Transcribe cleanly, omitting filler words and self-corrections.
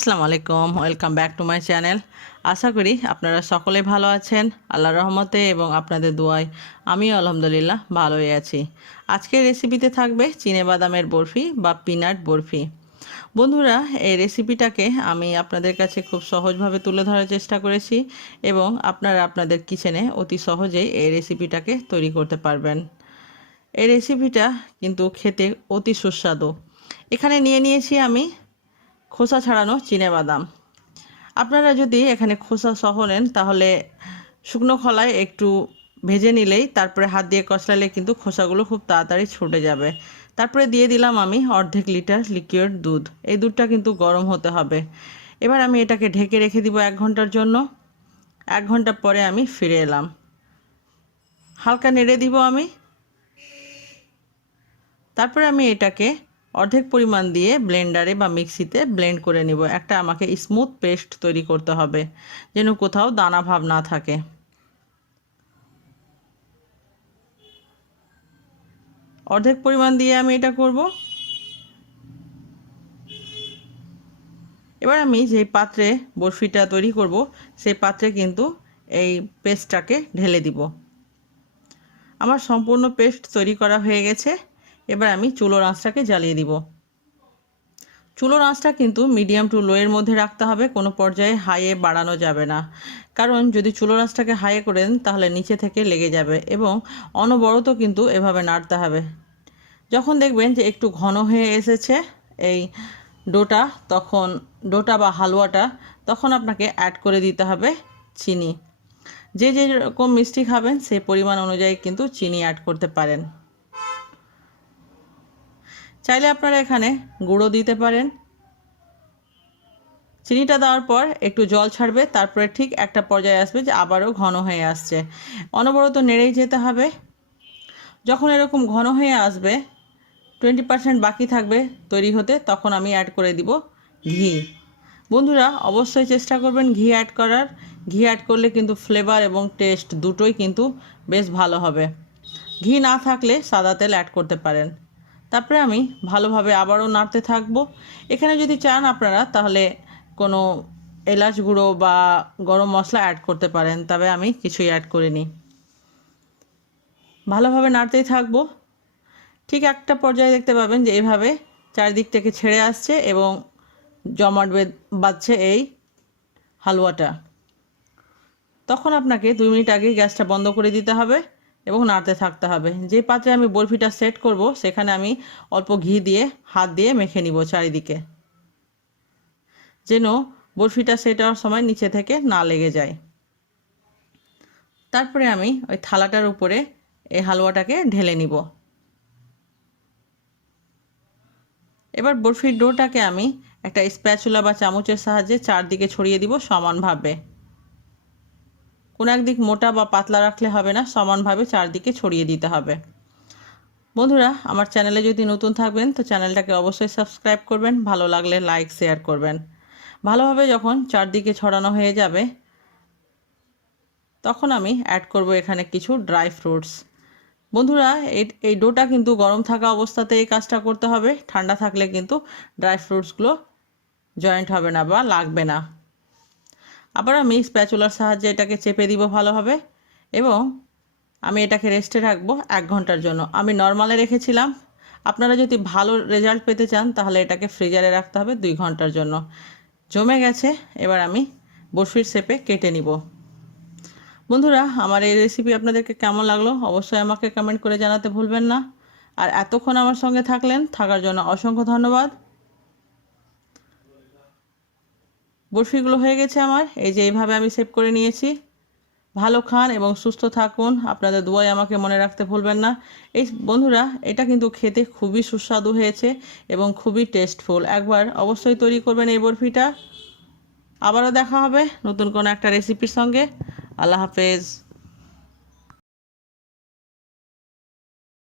আসসালামু আলাইকুম, welcome back to my channel. আশা করি আপনারা সকলে ভালো আছেন আল্লাহর রহমতে এবং আপনাদের দোয়ায় আমিও আলহামদুলিল্লাহ ভালোই আছি। আজকের রেসিপিতে থাকবে চিনেবাদামের বরফি বা পিনাট বরফি। বন্ধুরা, এই রেসিপিটাকে আমি আপনাদের কাছে খুব সহজভাবে তুলে ধরার চেষ্টা করেছি এবং আপনারা আপনাদের কিচেনে অতি সহজেই এই রেসিপিটাকে তৈরি করতে পারবেন। এই রেসিপিটা কিন্তু খেতে অতি সুস্বাদু। এখানে নিয়েছি আমি খোসা ছাড়ানো চিনেবাদাম। আপনারা যদি এখানে খোসা সহ নেন তাহলে শুকনো খোলায় একটু ভেজে নিলেই তারপরে হাত দিয়ে কষলালে কিন্তু খোসাগুলো খুব তাড়াতাড়ি ছুটে যাবে। তারপরে দিয়ে দিলাম আমি অর্ধেক লিটার লিকুইড দুধ। এই দুধটা কিন্তু গরম হতে হবে। এবার আমি এটাকে ঢেকে রেখে দিব 1 ঘন্টার জন্য। 1 ঘন্টা পরে আমি ফিরে এলাম। হালকা নেড়ে দিব আমি। তারপরে আমি এটাকে অর্ধেক পরিমাণ দিয়ে ব্লেন্ডারে বা মিক্সিতে ব্লেন্ড করে নিব। একটা আমাকে স্মুথ পেস্ট তৈরি করতে হবে যেন কোথাও দানা ভাব না থাকে। অর্ধেক পরিমাণ দিয়ে আমি এটা করব। এবার আমি যে পাত্রে বরফিটা তৈরি করব সেই পাত্রে কিন্তু এই পেস্টটাকে ঢেলে দিব। আমার সম্পূর্ণ পেস্ট তৈরি করা হয়ে গেছে। এবার আমি চুলোর আঁচটাকে জ্বালিয়ে দিব। চুলোর আঁচটা কিন্তু মিডিয়াম টু লো এর মধ্যে রাখতে হবে, কোনো পর্যায়ে হাইয়ে বাড়ানো যাবে না। কারণ যদি চুলোর আঁচটাকে হাইয়ে করে দেন তাহলে নিচে থেকে লেগে যাবে এবং অনবরত কিন্তু এভাবে নাড়তে হবে। যখন দেখবেন যে একটু ঘন হয়ে এসেছে এই ডোটা, তখন ডোটা বা হালুয়াটা, তখন আপনাকে অ্যাড করে দিতে হবে চিনি। যে যেরকম মিষ্টি খাবেন সেই পরিমাণ অনুযায়ী কিন্তু চিনি অ্যাড করতে পারেন। চাইলে আপনারা এখানে গুঁড়ো দিতে পারেন। চিনিটা দেওয়ার পর একটু জল ছাড়বে, তারপরে ঠিক একটা পর্যায়ে আসবে যে আবারও ঘন হয়ে আসছে। অনবরত নেড়েই যেতে হবে। যখন এরকম ঘন হয়ে আসবে, 20% বাকি থাকবে তৈরি হতে, তখন আমি অ্যাড করে দিব ঘি। বন্ধুরা, অবশ্যই চেষ্টা করবেন ঘি অ্যাড করার। ঘি অ্যাড করলে কিন্তু ফ্লেভার এবং টেস্ট দুটোই কিন্তু বেশ ভালো হবে। ঘি না থাকলে সাদা তেল অ্যাড করতে পারেন। তারপরে আমি ভালোভাবে আবারও নাড়তে থাকবো। এখানে যদি চান আপনারা তাহলে কোনো এলাচ গুঁড়ো বা গরম মশলা অ্যাড করতে পারেন, তবে আমি কিছুই অ্যাড করিনি। ভালোভাবে নাড়তেই থাকবো। ঠিক একটা পর্যায়ে দেখতে পাবেন যে এইভাবে চারিদিক থেকে ছেড়ে আসছে এবং জমাট বাঁধছে এই হালুয়াটা। তখন আপনাকে 2 মিনিট আগে গ্যাসটা বন্ধ করে দিতে হবে এবং নাড়তে থাকতে হবে। যে পাত্রে আমি বরফিটা সেট করব সেখানে আমি অল্প ঘি দিয়ে হাত দিয়ে মেখে নিব চারিদিকে, যেন বরফিটা সেট হওয়ার সময় নিচে থেকে না লেগে যায়। তারপরে আমি ওই থালাটার উপরে এই হালুয়াটাকে ঢেলে নিব। এবার বরফির ডোটাকে আমি একটা স্প্যাচুলা বা চামচের সাহায্যে চারদিকে ছড়িয়ে দিব সমানভাবে। কোনো একদিক মোটা বা পাতলা রাখলে হবে না, সমানভাবে চারদিকে ছড়িয়ে দিতে হবে। বন্ধুরা, আমার চ্যানেলে যদি নতুন থাকবেন তো চ্যানেলটাকে অবশ্যই সাবস্ক্রাইব করবেন, ভালো লাগলে লাইক শেয়ার করবেন। ভালোভাবে যখন চারদিকে ছড়ানো হয়ে যাবে তখন আমি অ্যাড করব এখানে কিছু ড্রাই ফ্রুটস। বন্ধুরা, এই ডোটা কিন্তু গরম থাকা অবস্থাতে এই কাজটা করতে হবে। ঠান্ডা থাকলে কিন্তু ড্রাই ফ্রুটসগুলো জয়েন্ট হবে না বা লাগবে না। আবার আমি স্প্যাচুলার সাহায্যে এটাকে চেপে দিব ভালোভাবে এবং আমি এটাকে রেস্টে রাখবো 1 ঘন্টার জন্য। আমি নর্মালে রেখেছিলাম। আপনারা যদি ভালো রেজাল্ট পেতে চান তাহলে এটাকে ফ্রিজারে রাখতে হবে 2 ঘন্টার জন্য। জমে গেছে। এবার আমি বরফির শেপে কেটে নিব। বন্ধুরা, আমার এই রেসিপি আপনাদেরকে কেমন লাগলো অবশ্যই আমাকে কমেন্ট করে জানাতে ভুলবেন না। আর এতক্ষণ আমার সঙ্গে থাকার জন্য অসংখ্য ধন্যবাদ। বরফিগুলো হয়ে গেছে আমার। এই যে এইভাবে আমি সেভ করে নিয়েছি। ভালো খান এবং সুস্থ থাকুন। আপনাদের দোয়াই আমাকে মনে রাখতে ভুলবেন না। এই বন্ধুরা, এটা কিন্তু খেতে খুবই সুস্বাদু হয়েছে এবং খুবই টেস্টফুল। একবার অবশ্যই তৈরি করবেন এই বরফিটা। আবারও দেখা হবে নতুন কোনো একটা রেসিপির সঙ্গে। আল্লাহ হাফেজ।